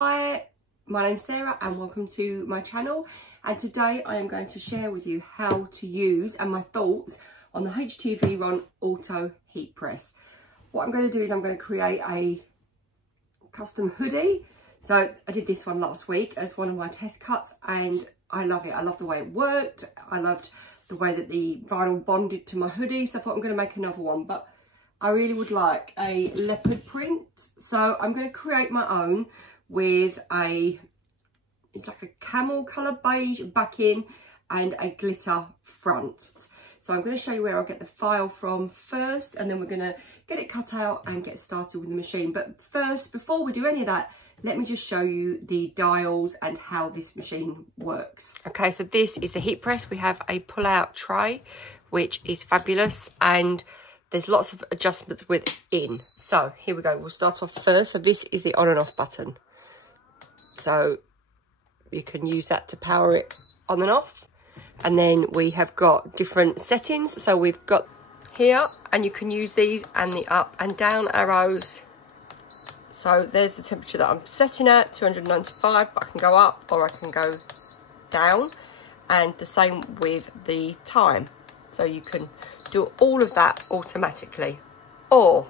Hi, my name's Sarah and welcome to my channel, and today I am going to share with you how to use and my thoughts on the HTVRont Auto Heat Press. What I'm going to do is I'm going to create a custom hoodie. So I did this one last week as one of my test cuts and I love it. I love the way it worked. I loved the way that the vinyl bonded to my hoodie, so I thought I'm going to make another one, but I really would like a leopard print, so I'm going to create my own with it's like a camel colour beige backing and a glitter front. So I'm going to show you where I'll get the file from first, and then we're going to get it cut out and get started with the machine. But first, before we do any of that, let me just show you the dials and how this machine works. Okay, so this is the heat press. We have a pull-out tray, which is fabulous, and there's lots of adjustments within. So here we go. We'll start off first. So this is the on and off button. So you can use that to power it on and off. And then we have got different settings. So we've got here, and you can use these and the up and down arrows. So there's the temperature that I'm setting at, 295, but I can go up or I can go down. And the same with the time. So you can do all of that automatically. Or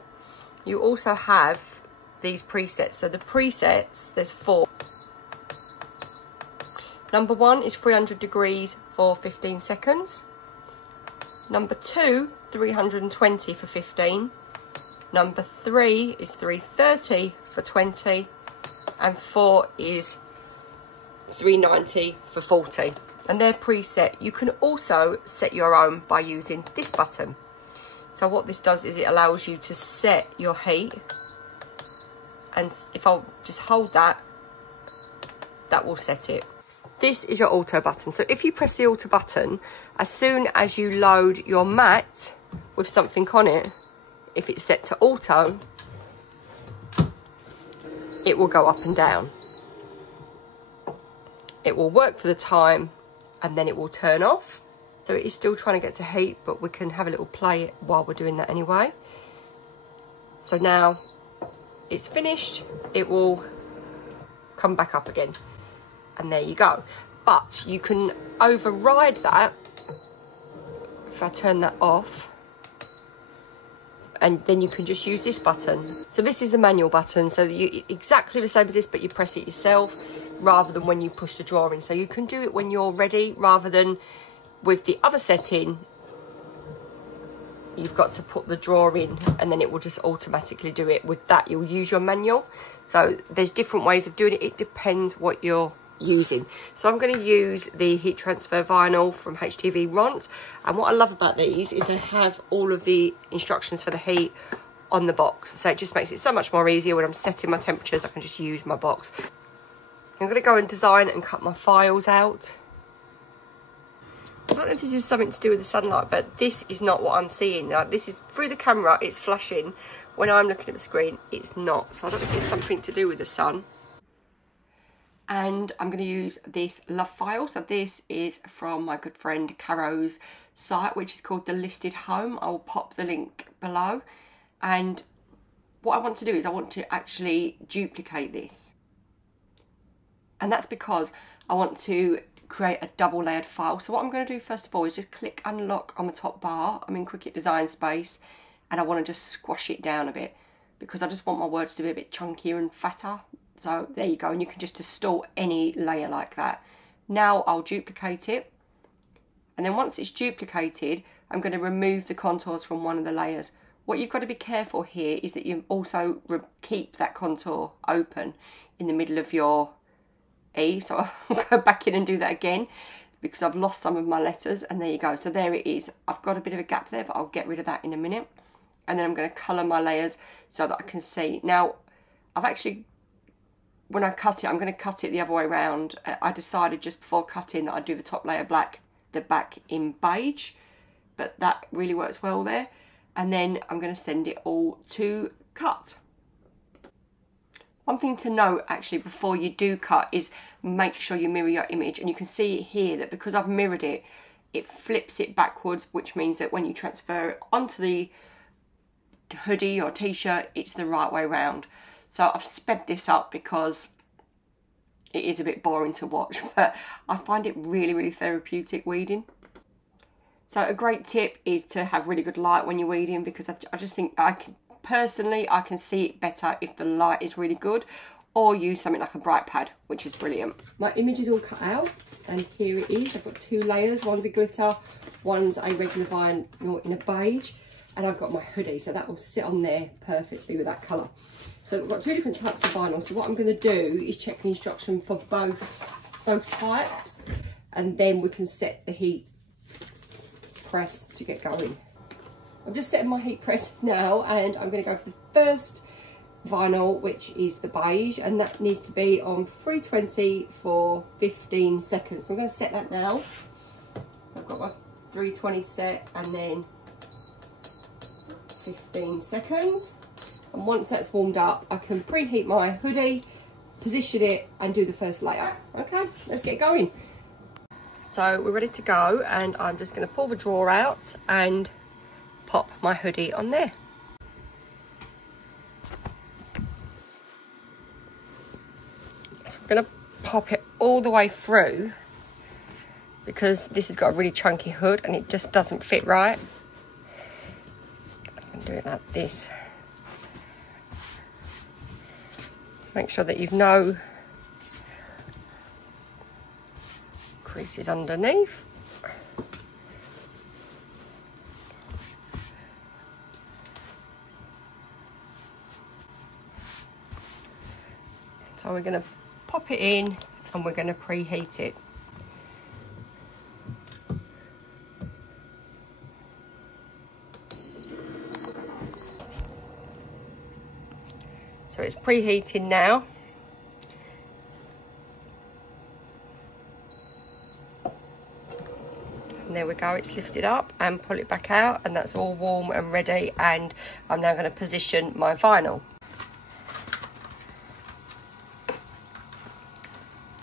you also have these presets. So the presets, there's 4. Number 1 is 300 degrees for 15 seconds. Number 2, 320 for 15. Number 3 is 330 for 20. And 4 is 390 for 40. And they're preset. You can also set your own by using this button. So what this does is it allows you to set your heat. And if I'll just hold that, that will set it. This is your auto button. So if you press the auto button, as soon as you load your mat with something on it, if it's set to auto, it will go up and down. It will work for the time and then it will turn off. So it is still trying to get to heat, but we can have a little play while we're doing that anyway. So now it's finished, it will come back up again. And there you go. But you can override that if I turn that off, and then you can just use this button. So this is the manual button, so you exactly the same as this, but you press it yourself rather than when you push the drawer in. So you can do it when you're ready, rather than with the other setting you've got to put the drawer in and then it will just automatically do it. With that you'll use your manual. So there's different ways of doing it. It depends what you're using. So I'm going to use the heat transfer vinyl from HTVRont, and what I love about these is they have all of the instructions for the heat on the box, so it just makes it so much more easier when I'm setting my temperatures. I can just use my box. I'm going to go and design and cut my files out. I don't know if this is something to do with the sunlight, but this is not what I'm seeing. Like, this is through the camera, it's flashing. When I'm looking at the screen, it's not. So I don't think it's something to do with the sun. And I'm going to use this love file. So this is from my good friend Caro's site, which is called The Listed Home. I will pop the link below. And what I want to do is I want to actually duplicate this. And that's because I want to create a double layered file. So what I'm going to do first of all is just click unlock on the top bar. I'm in Cricut Design Space, and I want to just squash it down a bit because I just want my words to be a bit chunkier and fatter. So there you go, and you can just distort any layer like that. Now I'll duplicate it, and then once it's duplicated, I'm going to remove the contours from one of the layers. What you've got to be careful here is that you also keep that contour open in the middle of your E. So I'll go back in and do that again because I've lost some of my letters, and there you go. So there it is. I've got a bit of a gap there, but I'll get rid of that in a minute. And then I'm going to colour my layers so that I can see. Now, I've actually, when I cut it, I'm going to cut it the other way around. I decided just before cutting that I'd do the top layer black, the back in beige, but that really works well there. And then I'm going to send it all to cut. One thing to note actually before you do cut is make sure you mirror your image, and you can see here that because I've mirrored it, it flips it backwards, which means that when you transfer it onto the hoodie or t-shirt, it's the right way round. So I've sped this up because it is a bit boring to watch, but I find it really, really therapeutic weeding. So a great tip is to have really good light when you're weeding, because I just think I can see it better if the light is really good, or use something like a bright pad, which is brilliant. My image is all cut out, and here it is. I've got 2 layers. One's a glitter, one's a regular vinyl in a beige, and I've got my hoodie, so that will sit on there perfectly with that colour. So we've got 2 different types of vinyl. So what I'm going to do is check the instruction for both types, and then we can set the heat press to get going. I'm just setting my heat press now, and I'm going to go for the first vinyl, which is the beige, and that needs to be on 320 for 15 seconds. So I'm going to set that now. I've got my 320 set, and then 15 seconds. And once that's warmed up, I can preheat my hoodie, position it, and do the first layer. Okay, let's get going. So we're ready to go, and I'm just going to pull the drawer out and pop my hoodie on there. So I'm going to pop it all the way through, because this has got a really chunky hood and it just doesn't fit right. I can do it like this. Make sure that you've no creases underneath. So we're going to pop it in, and we're going to preheat it. So it's preheating now. And there we go, it's lifted up, and pull it back out, and that's all warm and ready. And I'm now going to position my vinyl.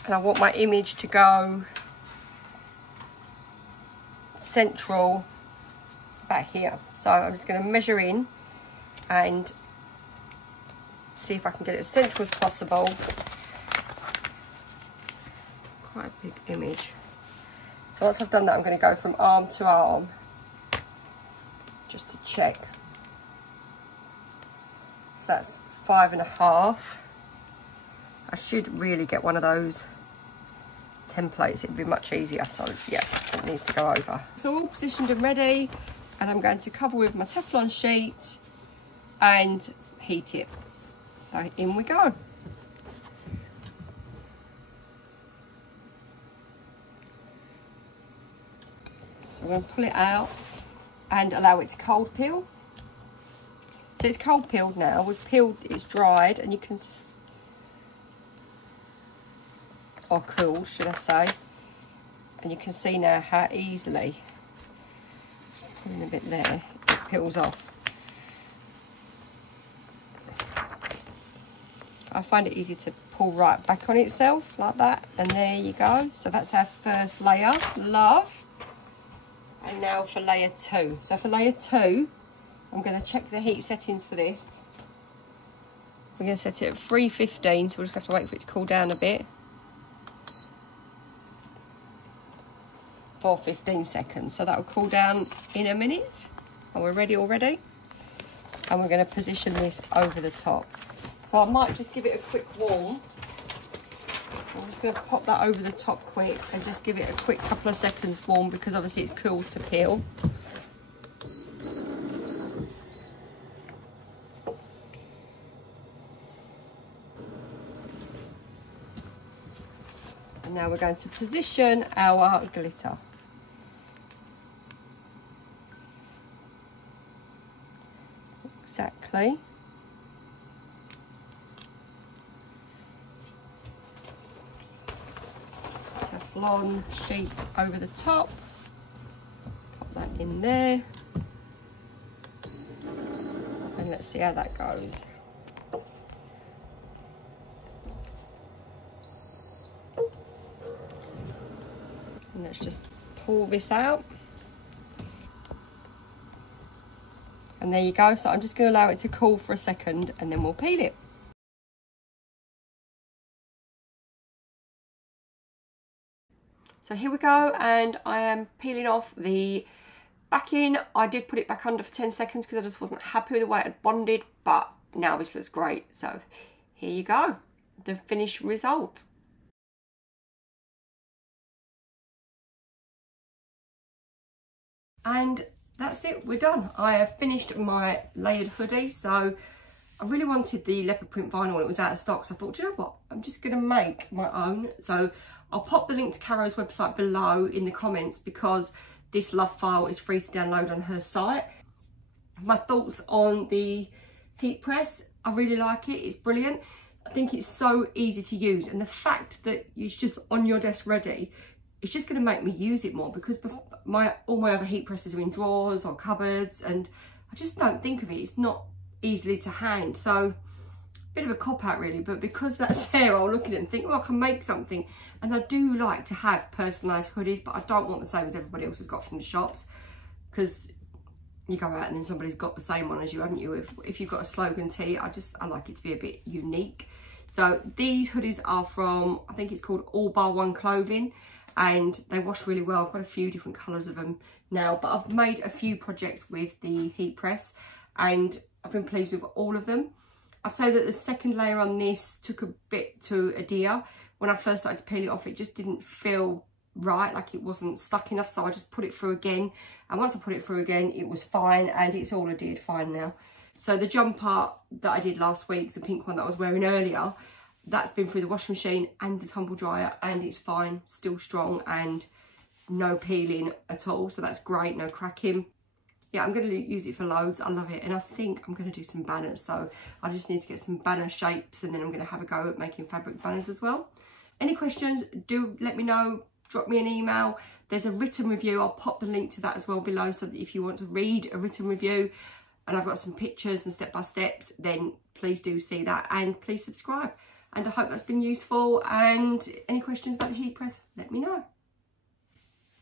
And I want my image to go central about here. So I'm just going to measure in and see if I can get it as central as possible. Quite a big image. So once I've done that, I'm going to go from arm to arm just to check. So that's 5.5. I should really get one of those templates, it'd be much easier. So yeah, it needs to go over. So all positioned and ready, and I'm going to cover with my Teflon sheet and heat it. So in we go. So I'm going to pull it out and allow it to cold peel. So it's cold peeled now. We've peeled, it's dried, and you can, or cool should I say, and you can see now how easily, putting a bit there, it peels off. I find it easy to pull right back on itself like that, and there you go. So that's our first layer, love. And now for layer 2. So for layer 2, I'm going to check the heat settings for this. We're going to set it at 315, so we'll just have to wait for it to cool down a bit. For 15 seconds. So that will cool down in a minute. And we're ready already. And we're going to position this over the top. So I might just give it a quick warm. I'm just going to pop that over the top quick and just give it a quick couple of seconds warm, because obviously it's cool to peel. And now we're going to position our glitter. Exactly. Teflon sheet over the top. Pop that in there. And let's see how that goes. And let's just pull this out. And there you go. So I'm just going to allow it to cool for a second, and then we'll peel it. So here we go, and I am peeling off the backing. I did put it back under for 10 seconds because I just wasn't happy with the way it had bonded, but now this looks great. So here you go, the finished result. And that's it, we're done. I have finished my layered hoodie. So I really wanted the leopard print vinyl when it was out of stock, so I thought, do you know what, I'm just going to make my own. So I'll pop the link to Caro's website below in the comments, because this love file is free to download on her site. My thoughts on the heat press, I really like it, it's brilliant. I think it's so easy to use, and the fact that it's just on your desk ready, it's just going to make me use it more, because all my other heat presses are in drawers or cupboards, and I just don't think of it. It's not easily to hand, so a bit of a cop out really, but because that's there, I'll look at it and think, oh, I can make something. And I do like to have personalised hoodies, but I don't want the same as everybody else has got from the shops, because you go out and then somebody's got the same one as you, haven't you? If you've got a slogan tee, I like it to be a bit unique. So these hoodies are from, I think it's called All Bar One Clothing, and they wash really well. I've got a few different colours of them now, but I've made a few projects with the heat press and I've been pleased with all of them. I'd say that the second layer on this took a bit to adhere. When I first started to peel it off, it just didn't feel right, like it wasn't stuck enough, so I just put it through again, and once I put it through again, it was fine, and it's all adhered fine now. So the jumper that I did last week, the pink one that I was wearing earlier, that's been through the washing machine and the tumble dryer, and it's fine, still strong, and no peeling at all, so that's great, no cracking. Yeah, I'm going to use it for loads. I love it, and I think I'm going to do some banners, so I just need to get some banner shapes, and then I'm going to have a go at making fabric banners as well. Any questions, do let me know. Drop me an email. There's a written review, I'll pop the link to that as well below, so that if you want to read a written review, and I've got some pictures and step-by-steps, then please do see that, and please subscribe. And I hope that's been useful, and any questions about the heat press, let me know.